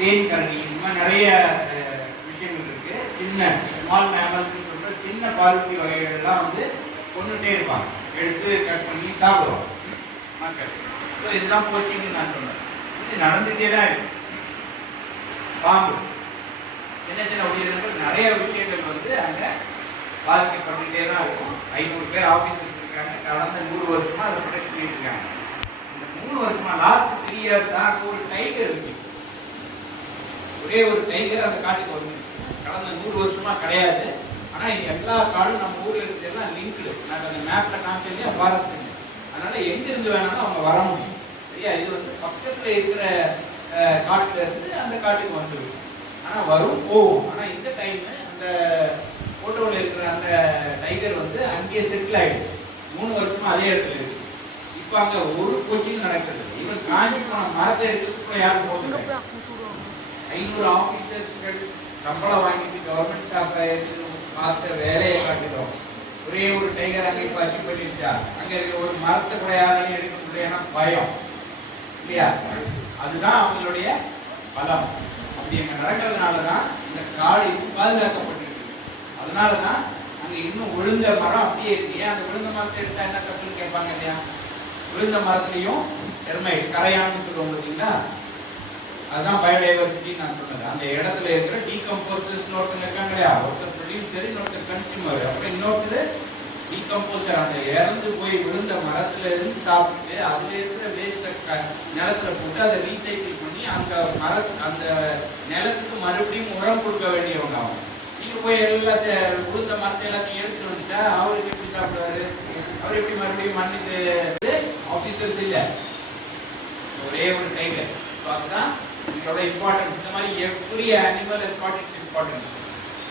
தேன் கரடி, இந்த மாதிரி நிறைய விஷயங்கள் இருக்கு. சின்ன ஸ்மால் மேமல்ஸ்னு சொல்ற சின்ன பாலூட்டி வகைகள்லாம் வந்து கொண்டுட்டே இருப்பாங்க, எடுத்து கட் பண்ணி சாப்பிடுவாங்க மக்கள். ஸோ இதுதான் போஸ்டிங்னு நான் சொன்னேன். இது நடந்துகிட்டே தான் இருக்கு. பாம்பு, சின்ன சின்ன உயிரினங்கள் நிறைய விஷயங்கள் வந்து அங்கே பாதிக்கப்பட்டுகிட்டே தான் இருக்கும். 500 பேர் ஆஃபீஸர்ஸ் இருக்காங்க, கடந்த 100 வருஷமா அதை ப்ரொடெக்ட் பண்ணிட்டு இருக்காங்க. இந்த 3 வருஷமா லாஸ்ட் 3 இயர்ஸ் தான் ஒரு டைகர் இருக்கு. ஒரே ஒரு டைகர் அந்த காட்டுக்கு வந்து கடந்த 100 வருஷமா கிடையாது. ஆனால் இங்கே எல்லா காடும் நம்ம ஊரில் இருக்கிறதெல்லாம் லிங்க்டு. நாங்கள் அந்த மேப்பில் காமிச்சோம் பாரத். அதனால எங்கிருந்து வேணாலும் அவங்க வர முடியும். சரியா? இது வந்து பக்கத்தில் இருக்கிற காட்டுல இருந்து அந்த காட்டுக்கு வந்துடும். ஆனால் வரும் போகும். ஆனால் இந்த டைம் அந்த போட்டோவில் இருக்கிற அந்த டைகர் வந்து அங்கேயே செட்டில் ஆகிடுது. 3 வருஷமா அதே இடத்துல இருக்கு. இப்போ அங்கே ஒரு கோச்சிங் நடக்கிறது. இவன் காஞ்சி போன மரத்தை எடுத்துக்கூட யாரும் போகிறது. 500 ஆஃபீஸர்ஸ்கள் சம்பளம் வாங்கிட்டு கவர்மெண்ட் ஸ்டாஃப் பார்த்த வேலையை காட்டிடும். ஒரே ஒரு டைகர் அங்கே இப்போ அச்சீவ் பண்ணிருச்சா, அங்கே இருக்க ஒரு மரத்தை கூட யாரையும் எடுக்க முடியலன்னா பயம் இல்லையா? அதுதான் அவங்களுடைய பலம். அப்படி அங்கே நடக்கிறதுனால தான் இந்த காடு இன்னும் பாதுகாக்கப்பட்டிருக்கு. அதனால தான் அங்கே இன்னும் விழுந்த மரம் அப்படியே இருக்கு. ஏன் அந்த விழுந்த மரத்தை எடுத்தா என்ன தப்புன்னு கேட்பாங்க இல்லையா? விழுந்த மரத்துலையும் டெர்மைட் கரையான்னு சொல்லுவோம் பார்த்தீங்களா? அதுதான் பயோடைவர்சிட்டி நான் சொன்னது. அந்த இடத்துல இருக்கிற டீகம்போசர்ஸ் ஒருத்தங்க இருக்காங்க இல்லையா? ஒருத்தர் ப்ரொடியூசர், இன்னொருத்தர் கன்சியூமர், அப்புறம் இன்னொருத்தர் டீகம்போசர். அந்த இறந்து போய் விழுந்த மரத்துல இருந்து சாப்பிட்டு அதுல இருக்கிற வேஸ்ட்டை நிலத்துல போட்டு அதை ரீசைக்கிள் பண்ணி அந்த நிலத்துக்கு மறுபடியும் உரம் கொடுக்க வேண்டியவங்க அவங்க. நீங்க போய் எல்லாம் விழுந்த மரத்தை எல்லாத்தையும் எடுத்துட்டு வந்துட்டா அவருக்கு எப்படி சாப்பிடுவாரு? அவர் எப்படி மறுபடியும் மண்ணுக்கு? ஆபீசர்ஸ் இல்லை, ஒரே ஒரு டைகர். அதுதான் இதோட இம்பார்ட்டன்ஸ். இந்த மாதிரி every animal has got it's importance.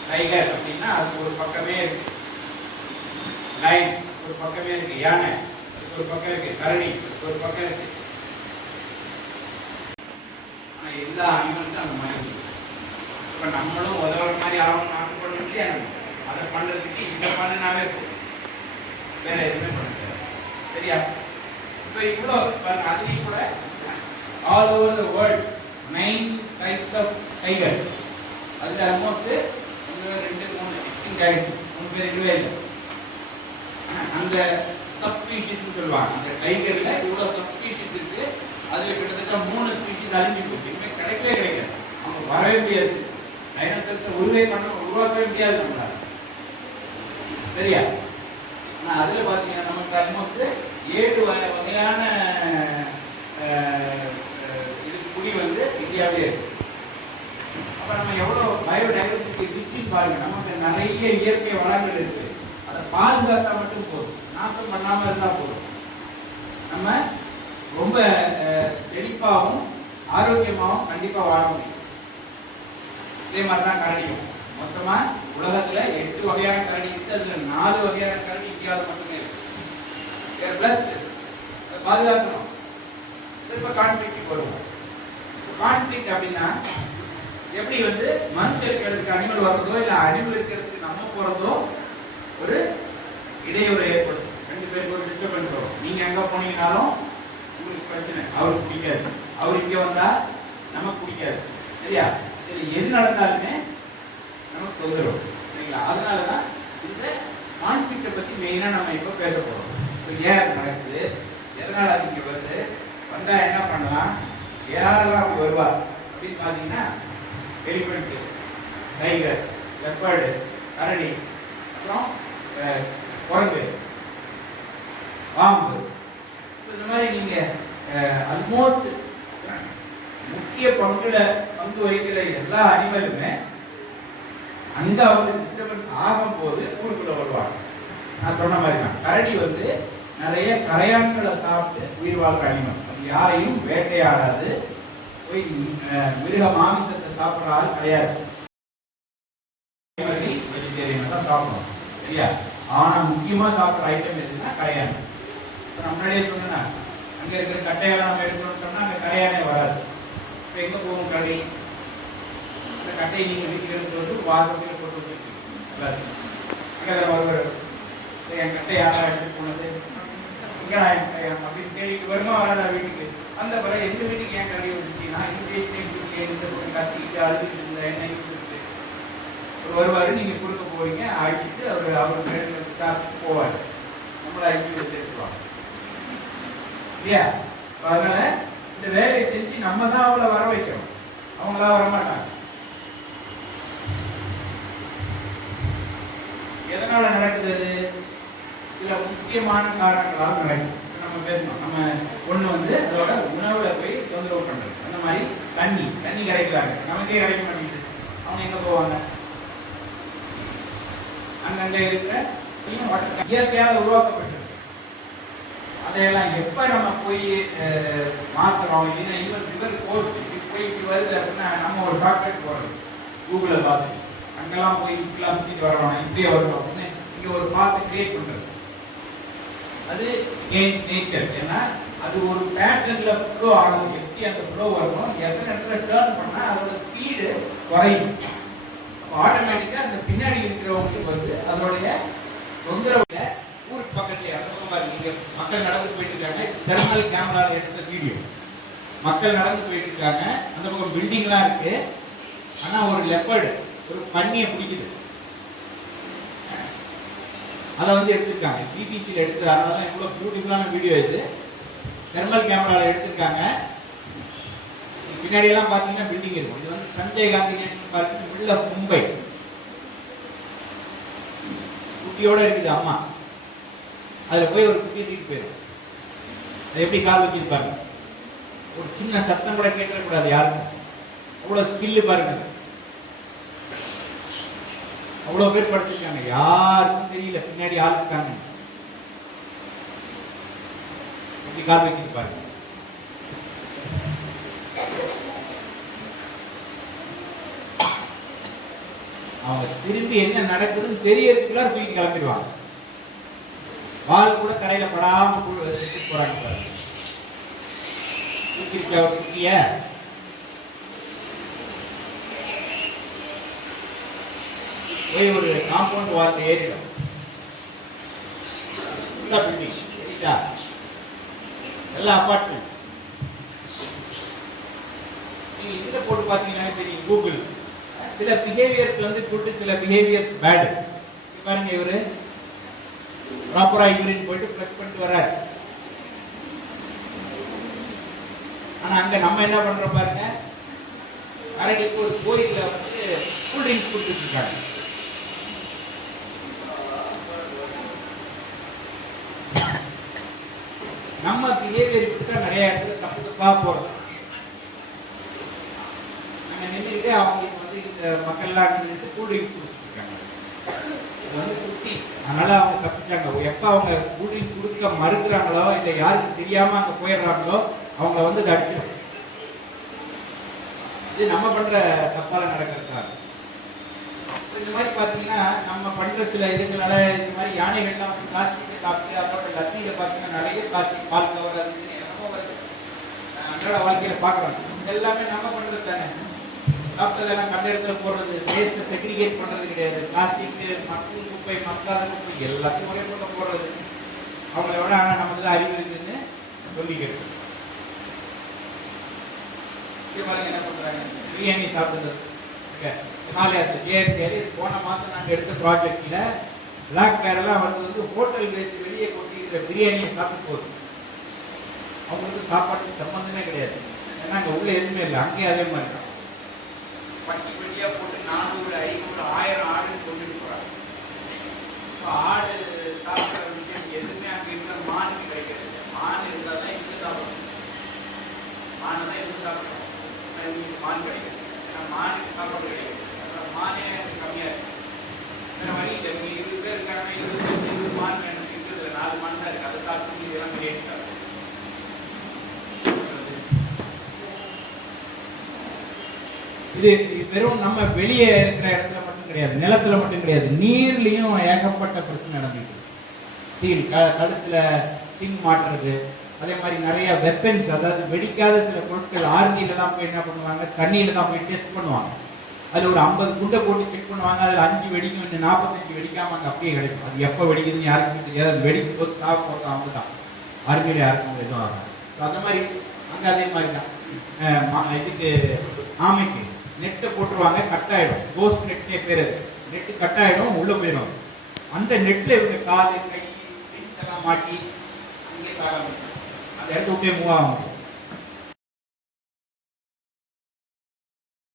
Tiger அப்படின்னா அது ஒரு பக்கமே இருக்கு, லைன் ஒரு பக்கமே இருக்கு, யானை ஒரு பக்கம் இருக்கு, கரடி ஒரு பக்கம் இருக்கு. ஆனா எல்லா அனிமலுக்கும் அந்த மாதிரி இருக்கு. இப்ப நம்மளும் உதவுற மாதிரி ஆகணும்னு ஆசைப்படணும் இல்லையா? அதை பண்றதுக்கு இந்த பண்ணுனாவே இருக்கும், வேற எதுவுமே பண்ண முடியாது. சரியா? இப்ப இவ்வளவு அதுலேயும் கூட all over the world 9 types of tigers. அதுல almost 1 2 3 extinct ஆயிடுச்சு. 3 பேர் இல்லவே இல்லை. அந்த சப் ஸ்பீஷீஸ் சொல்லுவாங்க. அந்த டைகர்ல இவ்வளவு சப் ஸ்பீஷீஸ் இருக்கு. அதுல கிட்டத்தட்ட 3 ஸ்பீஷீஸ் அழிஞ்சு போச்சு. இனிமே கிடைக்கவே கிடைக்காது. அவங்க வரவே முடியாது. டைனோசர்ஸை உருவாக்கவே முடியாது நம்மளால. சரியா? ஆனால் அதுல பாத்தீங்கன்னா நமக்கு ஆல்மோஸ்ட் 7 வகையான குடி வந்து இந்தியாவிலே இருக்கு. அப்ப நம்ம எவ்வளவு பயோடைவர்சிட்டி ரிச்சுன்னு பாருங்க. நமக்கு நிறைய இயற்கை வளங்கள் இருக்கு. அதை பாதுகாத்தா மட்டும் போதும், நாசம் பண்ணாம இருந்தா போதும். நம்ம ரொம்ப செழிப்பாகவும் ஆரோக்கியமாகவும் கண்டிப்பா வாழ முடியும். இதே மாதிரிதான் கரடியும். மொத்தமா உலகத்துல 8 வகையான கரடி இருக்கு. அதுல 4 வகையான கரடி இந்தியாவில் மட்டுமே இருக்கு. பிளஸ் பாதுகாக்கணும். திரும்ப கான்ஃபிளிக்ட் வருவோம். கான்ஃபிளிக்ட் அப்படின்னா எப்படி வந்து மனுஷன் இருக்கிறதுக்கு அனிமல் வர்றதோ இல்லை அனிமல் இருக்கிறதுக்கு நம்ம போறதோ ஒரு இடையூறு ஏற்படும். 2 பேருக்கு ஒரு டிஸ்டர்பன்ஸ் வரும். நீங்க எங்க போனீங்கன்னாலும் உங்களுக்கு பிரச்சனை, அவருக்கு பிடிக்காது. அவர் இங்க வந்தா நமக்கு பிடிக்காது. சரியா? இதுல எது நடந்தாலுமே நமக்கு தொந்தரவு. சரிங்களா? அதனாலதான் இந்த கான்ஃபிளிக்டை பத்தி மெயினா நம்ம இப்ப பேச போறோம். ஏன் அது நடக்குது, எதனால அது இங்க வருது, வந்தா என்ன பண்ணலாம், யாரெல்லாம் அப்படி வருவார் அப்படின்னு பார்த்தீங்கன்னா எலிபென்ட், டைகர், லெப்பர்டு, கரடி, அப்புறம் குரங்கு, பாம்பு. இந்த மாதிரி நீங்க ஆல்மோஸ்ட் முக்கிய பங்கு வகிக்கிற எல்லா அனிமலுமே அங்க அவங்க டிஸ்டர்பன்ஸ் ஆகும் போது ஊருக்குள்ள வருவாங்க. நான் சொன்ன மாதிரி தான் கரடி வந்து நிறைய கரையான்களை சாப்பிட்டு உயிர் வாழ்க்கை அனிமல். அது யாரையும் வேட்டையாடாது, போய் மிருக மாமிசத்தை சாப்பிட்ற ஆள் கிடையாது. வெஜிடேரியன் தான் சாப்பிடணும். சரியா? ஆனா முக்கியமா சாப்பிட்ற ஐட்டம் எதுன்னா கரையான். நம்ம முன்னாடியே சொன்னா அங்க இருக்கிற கட்டையெல்லாம் நம்ம எடுக்கணும்னு சொன்னா அங்க கரையானே வராது. இப்போ எங்க போகும் கரடி? அந்த கட்டையை நீங்க வீட்டுக்கு எடுத்து வந்து வாசத்தில் போட்டு வச்சிருக்கீங்க. அங்கே வருவார், என் கட்டை யாரா எடுத்து போனது அப்படின்னு கேள்விக்கு வருமா வராதா வீட்டுக்கு? அந்த பிறகு எந்த வீட்டுக்கு ஏன் கரடி வந்துச்சு, நான் இன்விடேஷன் கத்த அழுதுட்டு இல்லை என்ன இருக்கு வருவார், நீங்கள் கொடுக்க போவீங்க, அடிச்சுட்டு அவர் விசாரிச்சு போவார், நம்மளை ஐசியூ சேர்த்துருவாங்க இல்லையா? அதனால இந்த வேலையை செஞ்சு நம்ம தான் அவளை வர வைக்கிறோம், அவங்களா வரமாட்டாங்க. எதனால நடக்குது? அது சில முக்கியமான காரணங்களால் நடக்குது. நம்ம பேசணும். நம்ம ஒண்ணு வந்து அதோட உணவுல போய் தொந்தரவு பண்றது. அந்த மாதிரி தண்ணி கிடைக்கலாங்க, நமக்கே கிடைக்க மாட்டேங்குது. அவங்க எங்க போவாங்க? அங்கங்க இருக்கிற இயற்கையால உருவாக்கப்பட்டது. அதையெல்லாம் எப்ப நம்ம போய் மாத்துறோம்? இவர் கோர்ஸ் போய் வருது அப்படின்னா நம்ம ஒரு ஷார்ட்கட் போடுறது, கூகுளை பார்த்து அங்கெல்லாம் போய் இப்படிலாம் சுற்றிட்டு வரணும், இப்படியே வரணும் அப்படின்னு இங்கே ஒரு பார்த்து கிரியேட் பண்ணுறது. அது நேச்சர். ஏன்னா அது ஒரு பேட்டர்ன்ல ஃப்ளோ ஆகும். எப்படி அந்த ஃப்ளோ வரணும், எத்தனை இடத்துல டேர்ன் பண்ணால் அதோட ஸ்பீடு குறையும். ஆட்டோமேட்டிக்காக அந்த பின்னாடி இருக்கிறவங்களுக்கு வந்து அதோடைய தொந்தரவுல ஊருக்கு பக்கத்துல அந்த பக்கம் பாருங்க, இங்கே மக்கள் நடந்து போயிட்டு இருக்காங்க. தெர்மல் கேமராவில் எடுத்த வீடியோ, மக்கள் நடந்து போயிட்டு இருக்காங்க. அந்த பக்கம் பில்டிங்லாம் இருக்கு. ஆனால் ஒரு லெப்பர்டு ஒரு பன்னியை பிடிக்குது. அதை வந்து எடுத்திருக்காங்க, பிபிசியில் எடுத்து. அதனால தான் இவ்வளோ பியூட்டிஃபுல்லான வீடியோ இது. தெர்மல் கேமராவில் எடுத்திருக்காங்க. பின்னாடியெல்லாம் பார்த்தீங்கன்னா பில்டிங் இருக்கும். இது வந்து சஞ்சய் காந்தி பார்க்கு உள்ள மும்பை. குட்டியோட இருக்குது அம்மா. அதில் போய் ஒரு குட்டி தூக்கிட்டு போயிடும். அது எப்படி கால் வச்சுது பாருங்க. ஒரு சின்ன சத்தம் கூட கேட்கக்கூடாது யாருக்கும். அவ்வளோ ஸ்கில்லு பாருங்க. அவ்வளோ பேர் படுத்திருக்காங்க, யாருக்கும் தெரியல பின்னாடி ஆள் இருக்காங்க. எப்படி கால் வைக்கிது பாருங்க. அவங்க திரும்பி என்ன நடக்குதுன்னு தெரியறதுக்குள்ள தூக்கி கிளம்பிடுவாங்க. வால் கூட தரையில படாம போறாங்க பாருங்க. தூக்கிருக்க ஒரு குட்டிய போய் ஒரு காம்பவுண்ட் வால் ஏறிடும். பில்டிங் எல்லாம் அபார்ட்மெண்ட். நீங்க இதுல போட்டு பாத்தீங்கன்னா தெரியும், கூகுள் சில பிஹேவியர்ஸ் வந்து குட், சில பிஹேவியர்ஸ் பேட். பாருங்க, இவரு ப்ராப்பரா யூரின் போயிட்டு ஃப்ளஷ் பண்ணிட்டு வர்றாரு. ஆனா அங்க நம்ம என்ன பண்றோம் பாருங்க, அரடிக்கு ஒரு கோயில்ல வந்து கூல் ட்ரிங்க்ஸ் கொடுத்துட்டு இருக்காங்க. நம்ம பிஹேவியர் இப்படிதான் நிறைய இடத்துல தப்பு தப்பா போறோம். நாங்க நின்றுட்டு அவங்களுக்கு வந்து இந்த மக்கள்லாம் நின்றுட்டு கூல் ட்ரிங்க்ஸ் கொடுத்துருக்காங்க. இது வந்து குட்டி, அதனால அவங்க தப்பிச்சாங்க. எப்ப அவங்க கூல் ட்ரிங்க் கொடுக்க மறுக்கிறாங்களோ, இல்லை யாருக்கு தெரியாம அங்க போயிடுறாங்களோ, அவங்க வந்து அதை அடிச்சிடும். இது நம்ம பண்ற தப்பால நடக்கிறதா. இந்த மாதிரி பாத்தீங்கன்னா நம்ம பண்ற சில இதுக்குனால இந்த மாதிரி யானைகள்லாம் பிளாஸ்டிக் சாப்பிட்டு, அப்புறம் லத்தியில பாத்தீங்கன்னா நிறைய பிளாஸ்டிக் பால் கவர் அது என்னமோ வருது. அன்றாட வாழ்க்கையில பாக்குறோம். எல்லாமே நம்ம பண்றது தானே. சாப்பிட்டதெல்லாம் கண்ட இடத்துல போடுறது, வேஸ்ட்டை செக்ரிகேட் பண்றது கிடையாது. பிளாஸ்டிக், மக்கும் குப்பை, மக்காத குப்பை எல்லாத்தையும் ஒரே போட்டு போடுறது. அவங்கள விட ஆனால் நமக்கு அறிவு இருக்குன்னு சொல்லிக்கிறது. என்ன பண்றாங்க, பிரியாணி சாப்பிடுறது. போன மாசம் நாங்கள் எடுத்த ப்ராஜெக்ட்ல பிளாக் பேரெல்லாம் வந்து ஹோட்டல் வேஸ்ட் வெளியே கொட்டிக்கிற பிரியாணியை சாப்பிட்டு போகுது. அவங்களுக்கு சாப்பாட்டுக்கு சம்பந்தமே கிடையாது. ஏன்னா அங்கே உள்ள எதுவுமே இல்லை. அங்கேயும் அதே மாதிரி தான் பட்டி பட்டியா போட்டு 400, 500, 1000 ஆடுன்னு கொண்டுட்டு போறாங்க. ஆடு சாப்பிட்ற விஷயம் எதுவுமே அங்கே இருக்கிற மானுக்கு கிடைக்கிறது. மான் இருந்தால் தான் இங்கே சாப்பிடணும். மானை தான் இருந்து சாப்பிடணும். மான் கிடைக்கிறது. ஏன்னா மானுக்கு சாப்பாடு கிடையாது. மானே கம்மியாக இருக்கு. வேற வழி இல்லை. 20 பேர் இருக்காங்க, 20 மான் வேணும். இருக்கிறதுல 4 மான் தான் இருக்கு. அதை சாப்பிட்டு இதெல்லாம் பிரியாணி சாப்பிடும். இது வெறும் நம்ம வெளியே இருக்கிற இடத்துல மட்டும் கிடையாது, நிலத்துல மட்டும் கிடையாது, நீர்லயும் ஏகப்பட்ட பிரச்சனை நடந்துட்டு. தீல் கழுத்துல டின் மாட்டுறது, அதே மாதிரி நிறைய வெப்பன்ஸ், அதாவது வெடிக்காத சில பொருட்கள் ஆர்மியில தான் போய் என்ன பண்ணுவாங்க, தண்ணியில தான் போய் டெஸ்ட் பண்ணுவாங்க. அதுல ஒரு 50 குண்டை போட்டு செக் பண்ணுவாங்க. அதுல 5 வெடிக்கும், இன்னும் 45 வெடிக்காம அங்கே அப்படியே கிடைக்கும். அது எப்போ வெடிக்குதுன்னு யாருக்கும் தெரியாது. அது வெடிக்கும் போது சாப்பிட போகிறது அவங்க தான். ஆர்மியில யாருக்கும் எதுவும் ஆகாது. அந்த மாதிரி அங்கே அதே மாதிரி தான். இதுக்கு ஆமைக்கு நெட்டை போட்டுருவாங்க, கட் ஆயிடும். கோஸ்ட் நெட்னே பேர் அது. நெட்டு கட் ஆயிடும், உள்ள போயிடும். அந்த நெட்ல இவங்க காது கை விங்ஸ் எல்லாம் மாட்டி அங்கே சாக அந்த இடத்த விட்டே மூவ் ஆகும்.